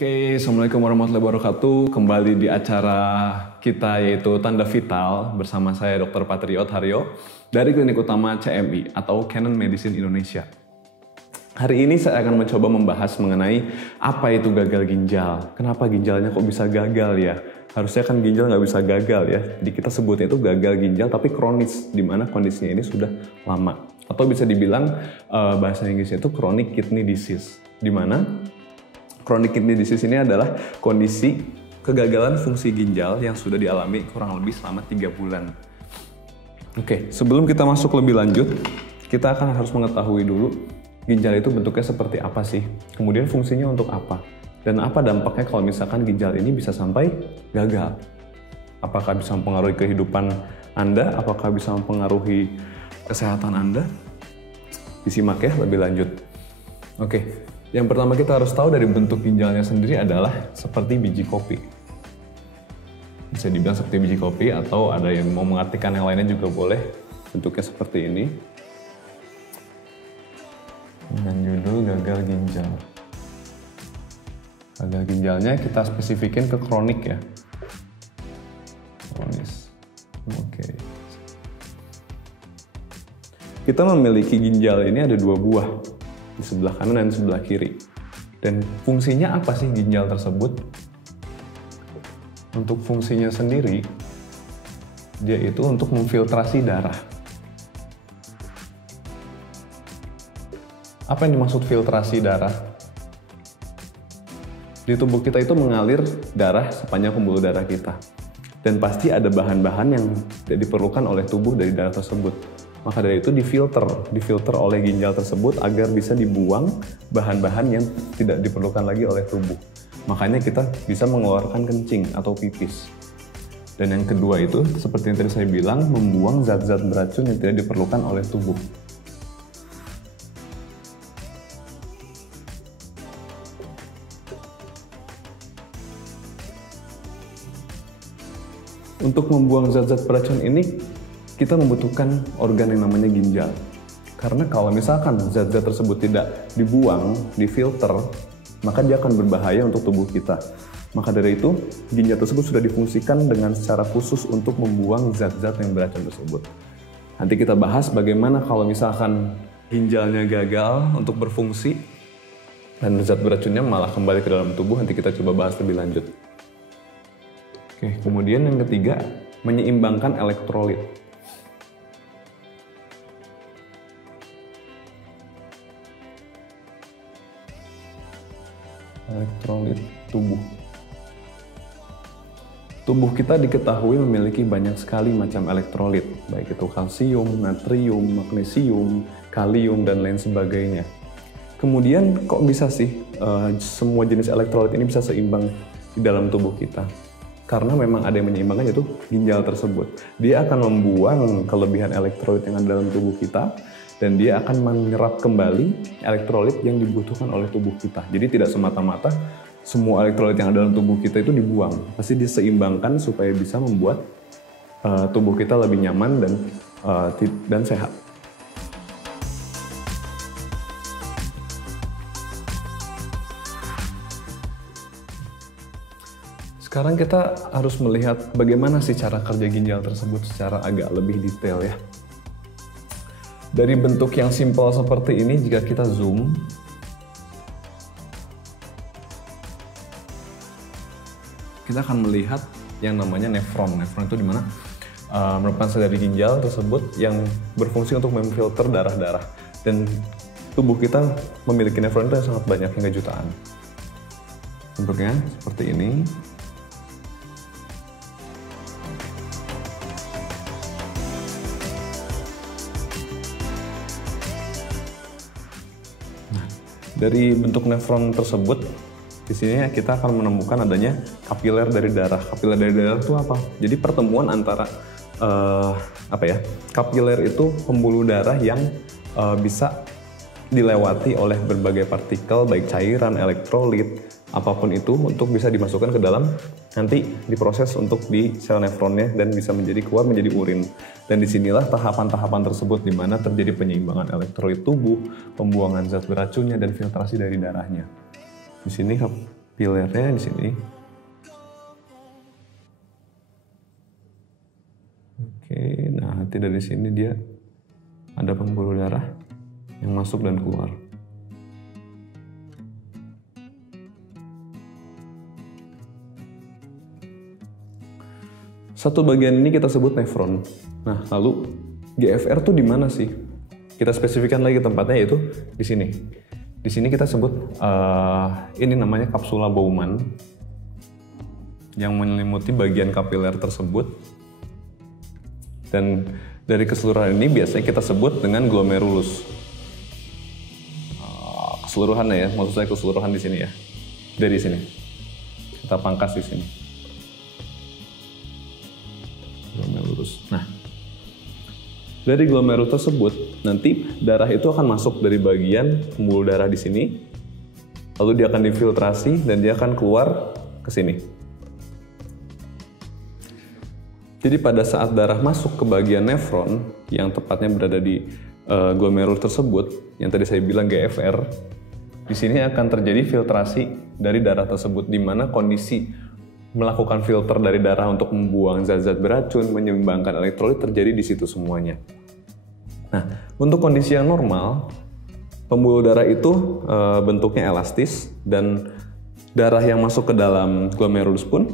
Oke, Assalamualaikum warahmatullahi wabarakatuh. Kembali di acara kita yaitu Tanda Vital bersama saya Dr. Patriot Haryo dari Klinik Utama CMI atau Canon Medicine Indonesia. Hari ini saya akan mencoba membahas mengenai apa itu gagal ginjal. Kenapa ginjalnya kok bisa gagal ya? Harusnya kan ginjal nggak bisa gagal ya. Jadi kita sebutnya itu gagal ginjal tapi kronis, di mana kondisinya ini sudah lama. Atau bisa dibilang bahasa Inggrisnya itu chronic kidney disease, di mana chronic kidney disease ini adalah kondisi kegagalan fungsi ginjal yang sudah dialami kurang lebih selama 3 bulan. Oke, sebelum kita masuk lebih lanjut, kita akan harus mengetahui dulu ginjal itu bentuknya seperti apa sih, kemudian fungsinya untuk apa, dan apa dampaknya kalau misalkan ginjal ini bisa sampai gagal. Apakah bisa mempengaruhi kehidupan Anda, apakah bisa mempengaruhi kesehatan Anda? Disimak ya lebih lanjut. Oke. Yang pertama kita harus tahu dari bentuk ginjalnya sendiri adalah seperti biji kopi. Bisa dibilang seperti biji kopi atau ada yang mau mengartikan yang lainnya juga boleh. Bentuknya seperti ini. Dengan judul gagal ginjal. Gagal ginjalnya kita spesifikin ke kronik ya. Kronis. Oke. Kita memiliki ginjal ini ada 2 buah. Di sebelah kanan dan sebelah kiri. Dan fungsinya apa sih ginjal tersebut? Untuk fungsinya sendiri, dia itu untuk memfiltrasi darah. Apa yang dimaksud filtrasi darah? Di tubuh kita itu mengalir darah sepanjang pembuluh darah kita. Dan pasti ada bahan-bahan yang diperlukan oleh tubuh dari darah tersebut. Maka dari itu difilter oleh ginjal tersebut agar bisa dibuang bahan-bahan yang tidak diperlukan lagi oleh tubuh. Makanya kita bisa mengeluarkan kencing atau pipis. Dan yang kedua itu, seperti yang tadi saya bilang, membuang zat-zat beracun yang tidak diperlukan oleh tubuh. Untuk membuang zat-zat beracun ini, kita membutuhkan organ yang namanya ginjal. Karena kalau misalkan zat-zat tersebut tidak dibuang, difilter, maka dia akan berbahaya untuk tubuh kita. Maka dari itu, ginjal tersebut sudah difungsikan dengan secara khusus untuk membuang zat-zat yang beracun tersebut. Nanti kita bahas bagaimana kalau misalkan ginjalnya gagal untuk berfungsi, dan zat beracunnya malah kembali ke dalam tubuh, nanti kita coba bahas lebih lanjut. Oke, kemudian yang ketiga, menyeimbangkan elektrolit. Elektrolit tubuh. Tubuh kita diketahui memiliki banyak sekali macam elektrolit, baik itu kalsium, natrium, magnesium, kalium, dan lain sebagainya. Kemudian kok bisa sih semua jenis elektrolit ini bisa seimbang di dalam tubuh kita? Karena memang ada yang menyeimbangkan, yaitu ginjal tersebut. Dia akan membuang kelebihan elektrolit yang ada dalam tubuh kita, dan dia akan menyerap kembali elektrolit yang dibutuhkan oleh tubuh kita. Jadi tidak semata-mata semua elektrolit yang ada dalam tubuh kita itu dibuang. Pasti diseimbangkan supaya bisa membuat tubuh kita lebih nyaman dan sehat. Sekarang kita harus melihat bagaimana sih cara kerja ginjal tersebut secara agak lebih detail ya. Dari bentuk yang simpel seperti ini, jika kita zoom, kita akan melihat yang namanya nefron. Nefron itu dimana merupakan sel dari ginjal tersebut yang berfungsi untuk memfilter darah-darah. Dan tubuh kita memiliki nefron itu yang sangat banyak, hingga jutaan. Bentuknya seperti ini. Dari bentuk nefron tersebut, di sini kita akan menemukan adanya kapiler dari darah. Kapiler dari darah itu apa? Jadi pertemuan antara kapiler itu pembuluh darah yang bisa dilewati oleh berbagai partikel, baik cairan, elektrolit, apapun itu, untuk bisa dimasukkan ke dalam, nanti diproses untuk di sel nefronnya dan bisa keluar menjadi urin. Dan disinilah tahapan-tahapan tersebut di mana terjadi penyeimbangan elektrolit tubuh, pembuangan zat beracunnya, dan filtrasi dari darahnya. Di sini kapilernya di sini. Oke, nah nanti dari sini dia ada pembuluh darah yang masuk dan keluar. Satu bagian ini kita sebut nefron. Nah, lalu GFR tuh di mana sih? Kita spesifikkan lagi tempatnya, yaitu di sini. Di sini kita sebut ini namanya kapsula Bowman yang menyelimuti bagian kapiler tersebut. Dan dari keseluruhan ini biasanya kita sebut dengan glomerulus. Keseluruhannya ya, maksud saya keseluruhan di sini ya. Dari sini. Kita pangkas di sini. Glomerulus. Nah, dari glomerulus tersebut nanti darah itu akan masuk dari bagian pembuluh darah di sini, lalu dia akan difiltrasi dan dia akan keluar ke sini. Jadi pada saat darah masuk ke bagian nefron yang tepatnya berada di glomerulus tersebut, yang tadi saya bilang GFR, di sini akan terjadi filtrasi dari darah tersebut, di mana kondisi melakukan filter dari darah untuk membuang zat-zat beracun, menyeimbangkan elektrolit terjadi di situ semuanya. Nah, untuk kondisi yang normal, pembuluh darah itu bentuknya elastis dan darah yang masuk ke dalam glomerulus pun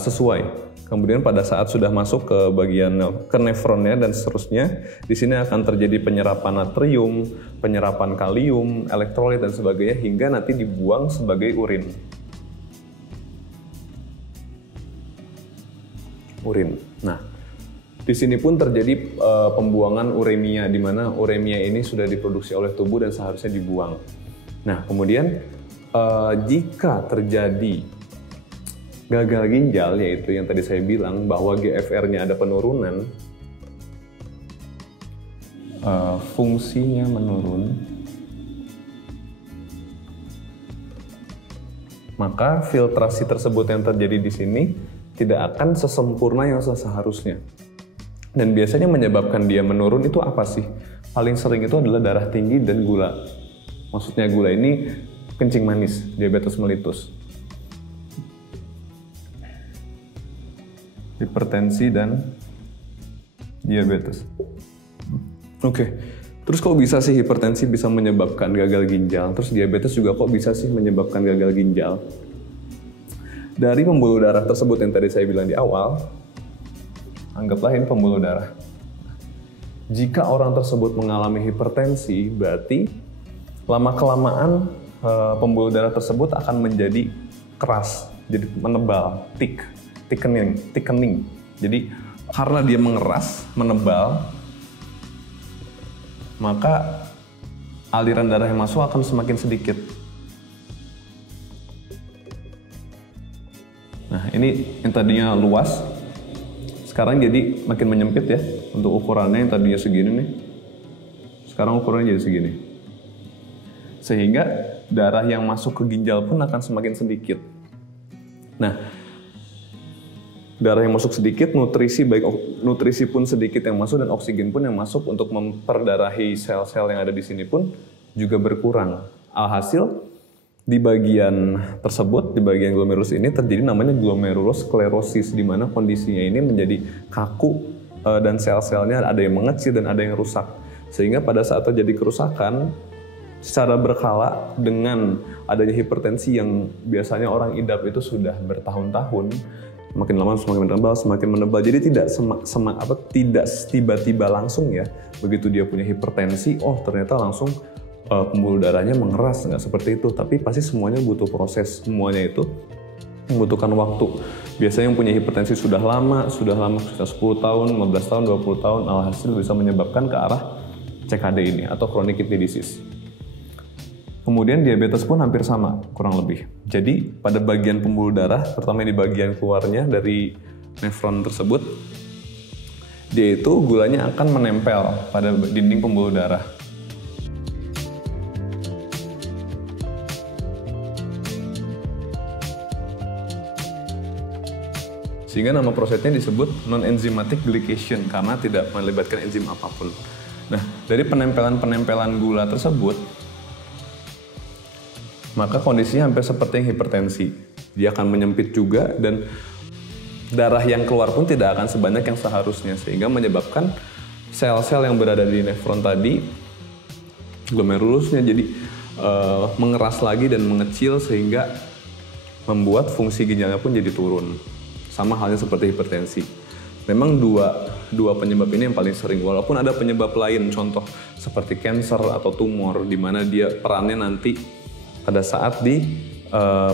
sesuai. Kemudian pada saat sudah masuk ke bagian ke nefronnya dan seterusnya, di sini akan terjadi penyerapan natrium, penyerapan kalium, elektrolit dan sebagainya hingga nanti dibuang sebagai urin. Nah, di sini pun terjadi pembuangan uremia, di mana uremia ini sudah diproduksi oleh tubuh dan seharusnya dibuang. Nah, kemudian jika terjadi gagal ginjal, yaitu yang tadi saya bilang bahwa GFR-nya ada penurunan, fungsinya menurun, maka filtrasi tersebut yang terjadi di sini tidak akan sesempurna yang seharusnya. Dan biasanya menyebabkan dia menurun itu apa sih? Paling sering itu adalah darah tinggi dan gula. Maksudnya gula ini kencing manis, diabetes mellitus. Hipertensi dan diabetes. Oke. Terus kok bisa sih hipertensi bisa menyebabkan gagal ginjal? Terus diabetes juga kok bisa sih menyebabkan gagal ginjal? Dari pembuluh darah tersebut yang tadi saya bilang di awal, anggaplah ini pembuluh darah. Jika orang tersebut mengalami hipertensi, berarti lama-kelamaan pembuluh darah tersebut akan menjadi keras, jadi menebal, thickening. Jadi karena dia mengeras, menebal, maka aliran darah yang masuk akan semakin sedikit. Nah, ini yang tadinya luas, sekarang jadi makin menyempit ya, untuk ukurannya yang tadinya segini nih, sekarang ukurannya jadi segini. Sehingga darah yang masuk ke ginjal pun akan semakin sedikit. Nah, darah yang masuk sedikit, nutrisi pun sedikit yang masuk dan oksigen pun yang masuk untuk memperdarahi sel-sel yang ada di sini pun juga berkurang. Alhasil, di bagian tersebut, di bagian glomerulus ini terjadi namanya glomerulosclerosis, di mana kondisinya ini menjadi kaku dan sel-selnya ada yang mengecil dan ada yang rusak. Sehingga pada saat terjadi kerusakan, secara berkala dengan adanya hipertensi yang biasanya orang idap itu sudah bertahun-tahun, makin lama semakin menebal. Jadi tidak tidak tiba-tiba langsung ya, begitu dia punya hipertensi, oh ternyata langsung pembuluh darahnya mengeras, nggak seperti itu. Tapi pasti semuanya butuh proses, semuanya itu membutuhkan waktu. Biasanya yang punya hipertensi sudah lama 10 tahun, 15 tahun, 20 tahun, alhasil bisa menyebabkan ke arah CKD ini atau chronic kidney disease. Kemudian diabetes pun hampir sama, kurang lebih. Jadi pada bagian pembuluh darah, terutama di bagian keluarnya dari nefron tersebut, dia itu gulanya akan menempel pada dinding pembuluh darah. Sehingga nama prosesnya disebut non-enzymatic glycation karena tidak melibatkan enzim apapun. Nah, dari penempelan-penempelan gula tersebut, maka kondisinya hampir seperti yang hipertensi. Dia akan menyempit juga dan darah yang keluar pun tidak akan sebanyak yang seharusnya, sehingga menyebabkan sel-sel yang berada di nefron tadi, glomerulusnya jadi mengeras lagi dan mengecil sehingga membuat fungsi ginjalnya pun jadi turun. Sama halnya seperti hipertensi. Memang dua penyebab ini yang paling sering, walaupun ada penyebab lain, contoh seperti kanker atau tumor, di mana dia perannya nanti pada saat di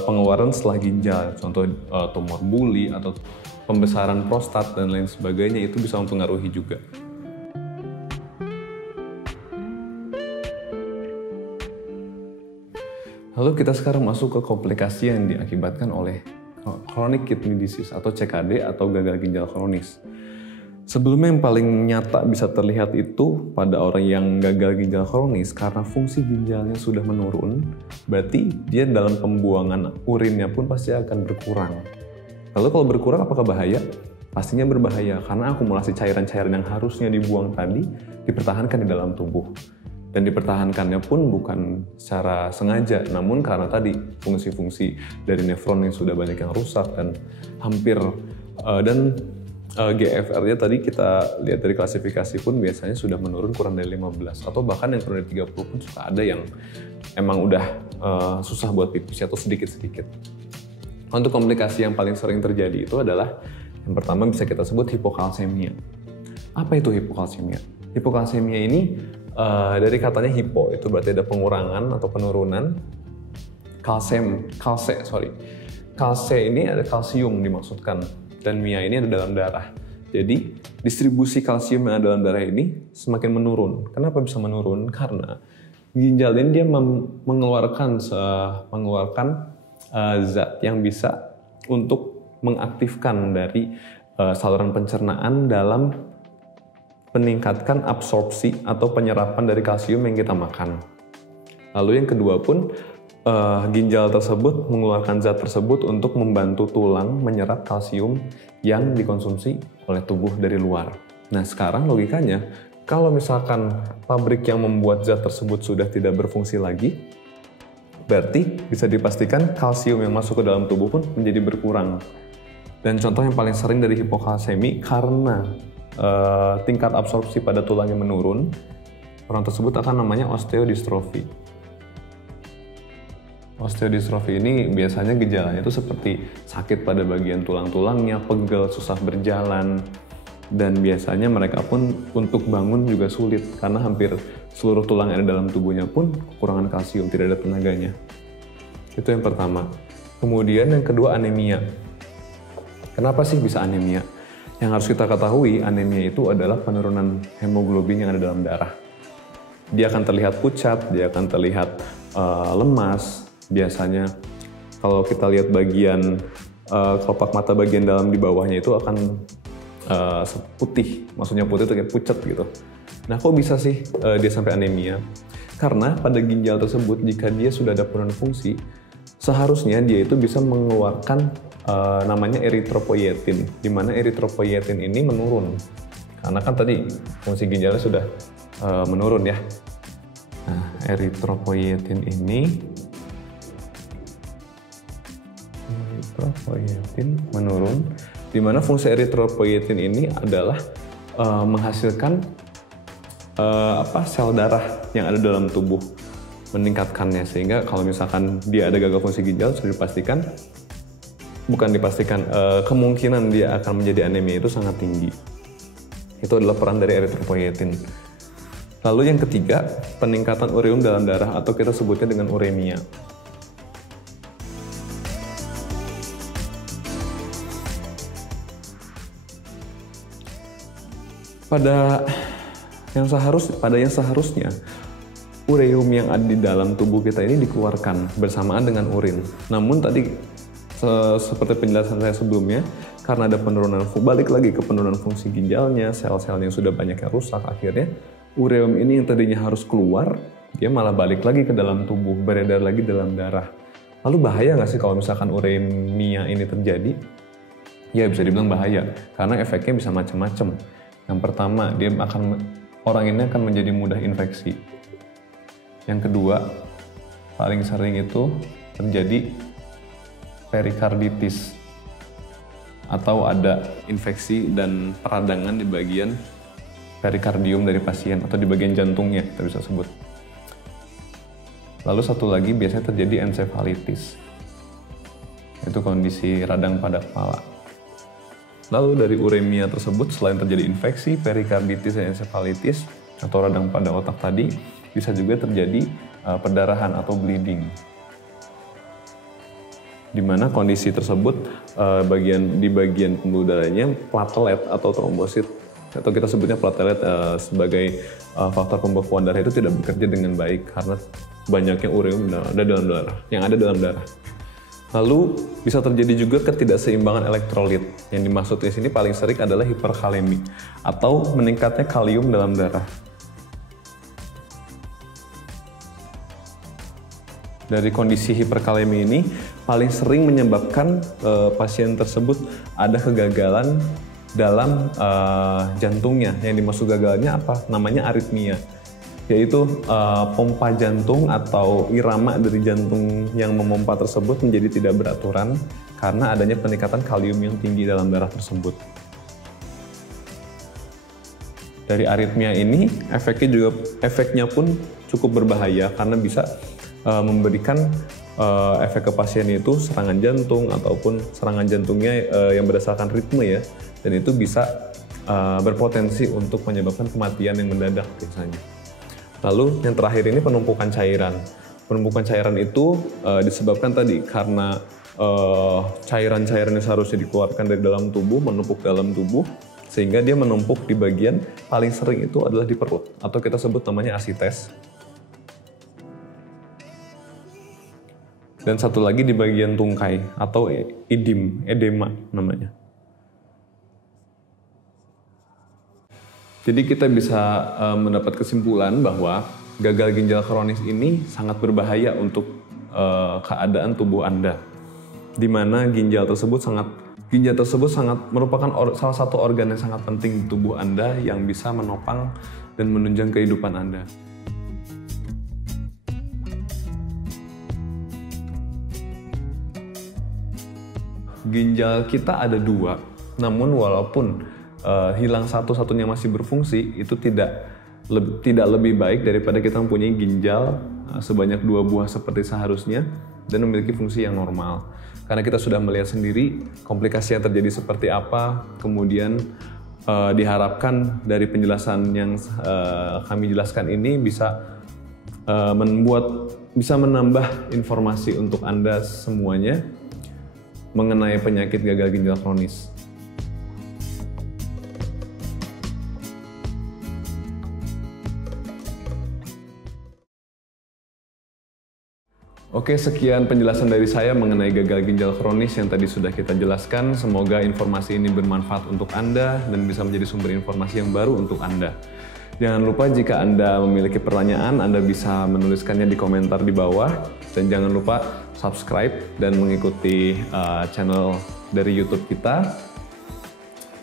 pengeluaran setelah ginjal, contoh tumor buli atau pembesaran prostat dan lain sebagainya, itu bisa mempengaruhi juga. Lalu kita sekarang masuk ke komplikasi yang diakibatkan oleh chronic kidney disease atau CKD atau gagal ginjal kronis. Sebelumnya yang paling nyata bisa terlihat itu pada orang yang gagal ginjal kronis karena fungsi ginjalnya sudah menurun, berarti dia dalam pembuangan urinnya pun pasti akan berkurang. Lalu kalau berkurang apakah bahaya? Pastinya berbahaya karena akumulasi cairan-cairan yang harusnya dibuang tadi dipertahankan di dalam tubuh. Dan dipertahankannya pun bukan secara sengaja, namun karena tadi fungsi-fungsi dari nefron yang sudah banyak yang rusak dan hampir GFR-nya tadi kita lihat dari klasifikasi pun biasanya sudah menurun kurang dari 15 atau bahkan yang kurang dari 30 pun suka ada yang emang udah susah buat pipis atau sedikit-sedikit. Untuk komplikasi yang paling sering terjadi itu adalah yang pertama bisa kita sebut hipokalsemia. Apa itu hipokalsemia? Hipokalsemia ini dari katanya hipo, itu berarti ada pengurangan atau penurunan kalse ini ada kalsium dimaksudkan, dan mia ini ada dalam darah. Jadi distribusi kalsium yang ada dalam darah ini semakin menurun. Kenapa bisa menurun? Karena ginjal ini dia mengeluarkan zat yang bisa untuk mengaktifkan dari saluran pencernaan dalam meningkatkan absorpsi atau penyerapan dari kalsium yang kita makan. Lalu yang kedua pun, ginjal tersebut mengeluarkan zat tersebut untuk membantu tulang menyerap kalsium yang dikonsumsi oleh tubuh dari luar. Nah sekarang logikanya, kalau misalkan pabrik yang membuat zat tersebut sudah tidak berfungsi lagi, berarti bisa dipastikan kalsium yang masuk ke dalam tubuh pun menjadi berkurang. Dan contoh yang paling sering dari hipokalsemi karena tingkat absorpsi pada tulangnya menurun, orang tersebut akan namanya osteodystrofi. Osteodystrofi ini biasanya gejalanya itu seperti sakit pada bagian tulang-tulangnya, pegel, susah berjalan, dan biasanya mereka pun untuk bangun juga sulit karena hampir seluruh tulang yang ada dalam tubuhnya pun kekurangan kalsium, tidak ada tenaganya. Itu yang pertama. Kemudian yang kedua, anemia. Kenapa sih bisa anemia? Yang harus kita ketahui, anemia itu adalah penurunan hemoglobin yang ada dalam darah. Dia akan terlihat pucat, dia akan terlihat lemas. Biasanya kalau kita lihat bagian kelopak mata bagian dalam di bawahnya itu akan putih. Maksudnya putih itu kayak pucat gitu. Nah kok bisa sih dia sampai anemia? Karena pada ginjal tersebut, jika dia sudah ada penurunan fungsi, seharusnya dia itu bisa mengeluarkan namanya eritropoietin, di mana eritropoietin ini menurun karena kan tadi fungsi ginjalnya sudah menurun ya. Nah, eritropoietin menurun, di mana fungsi eritropoietin ini adalah menghasilkan sel darah yang ada dalam tubuh, meningkatkannya, sehingga kalau misalkan dia ada gagal fungsi ginjal sudah kemungkinan dia akan menjadi anemia itu sangat tinggi. Itu adalah peran dari eritropoietin. Lalu yang ketiga, peningkatan ureum dalam darah atau kita sebutnya dengan uremia. Pada yang seharusnya ureum yang ada di dalam tubuh kita ini dikeluarkan bersamaan dengan urin. Namun tadi seperti penjelasan saya sebelumnya, karena ada penurunan, balik lagi ke penurunan fungsi ginjalnya, sel-selnya sudah banyak yang rusak, akhirnya ureum ini yang tadinya harus keluar, dia malah balik lagi ke dalam tubuh, beredar lagi dalam darah. Lalu bahaya nggak sih kalau misalkan uremia ini terjadi? Ya bisa dibilang bahaya, karena efeknya bisa macam-macam. Yang pertama, orang ini akan menjadi mudah infeksi. Yang kedua, paling sering itu terjadi perikarditis atau ada infeksi dan peradangan di bagian perikardium dari pasien atau di bagian jantungnya kita bisa sebut. Lalu satu lagi biasanya terjadi encefalitis. Itu kondisi radang pada kepala. Lalu dari uremia tersebut selain terjadi infeksi, perikarditis dan encefalitis atau radang pada otak tadi, bisa juga terjadi perdarahan atau bleeding. Di mana kondisi tersebut di bagian pembuluh darahnya platelet atau trombosit atau kita sebutnya platelet sebagai faktor pembekuan darah itu tidak bekerja dengan baik karena banyaknya ureum yang ada dalam darah. Lalu bisa terjadi juga ketidakseimbangan elektrolit. Yang dimaksud di sini paling sering adalah hiperkalemi atau meningkatnya kalium dalam darah. Dari kondisi hiperkalemi ini paling sering menyebabkan pasien tersebut ada kegagalan dalam jantungnya. Yang dimaksud gagalnya apa? Namanya aritmia, yaitu pompa jantung atau irama dari jantung yang memompa tersebut menjadi tidak beraturan karena adanya peningkatan kalium yang tinggi dalam darah tersebut. Dari aritmia ini efeknya pun cukup berbahaya karena bisa memberikan efek ke pasien itu serangan jantung ataupun serangan jantungnya yang berdasarkan ritme ya, dan itu bisa berpotensi untuk menyebabkan kematian yang mendadak biasanya. Lalu yang terakhir ini penumpukan cairan. Penumpukan cairan itu disebabkan tadi karena cairan-cairan yang seharusnya dikeluarkan dari dalam tubuh menumpuk dalam tubuh sehingga dia menumpuk di bagian paling sering itu adalah di perut atau kita sebut namanya asites. Dan satu lagi di bagian tungkai atau edema namanya. Jadi kita bisa mendapat kesimpulan bahwa gagal ginjal kronis ini sangat berbahaya untuk keadaan tubuh Anda. Di mana ginjal tersebut sangat merupakan salah satu organ yang sangat penting di tubuh Anda yang bisa menopang dan menunjang kehidupan Anda. Ginjal kita ada 2, namun walaupun hilang satu-satunya masih berfungsi, itu tidak lebih baik daripada kita mempunyai ginjal sebanyak 2 buah seperti seharusnya dan memiliki fungsi yang normal. Karena kita sudah melihat sendiri komplikasi yang terjadi seperti apa, kemudian diharapkan dari penjelasan yang kami jelaskan ini bisa menambah informasi untuk Anda semuanya mengenai penyakit gagal ginjal kronis. Oke, sekian penjelasan dari saya mengenai gagal ginjal kronis yang tadi sudah kita jelaskan. Semoga informasi ini bermanfaat untuk Anda dan bisa menjadi sumber informasi yang baru untuk Anda. Jangan lupa jika Anda memiliki pertanyaan, Anda bisa menuliskannya di komentar di bawah. Dan jangan lupa subscribe dan mengikuti channel dari YouTube kita.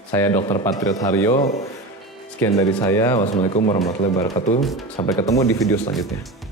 Saya Dr. Patriot Haryo. Sekian dari saya. Wassalamualaikum warahmatullahi wabarakatuh. Sampai ketemu di video selanjutnya.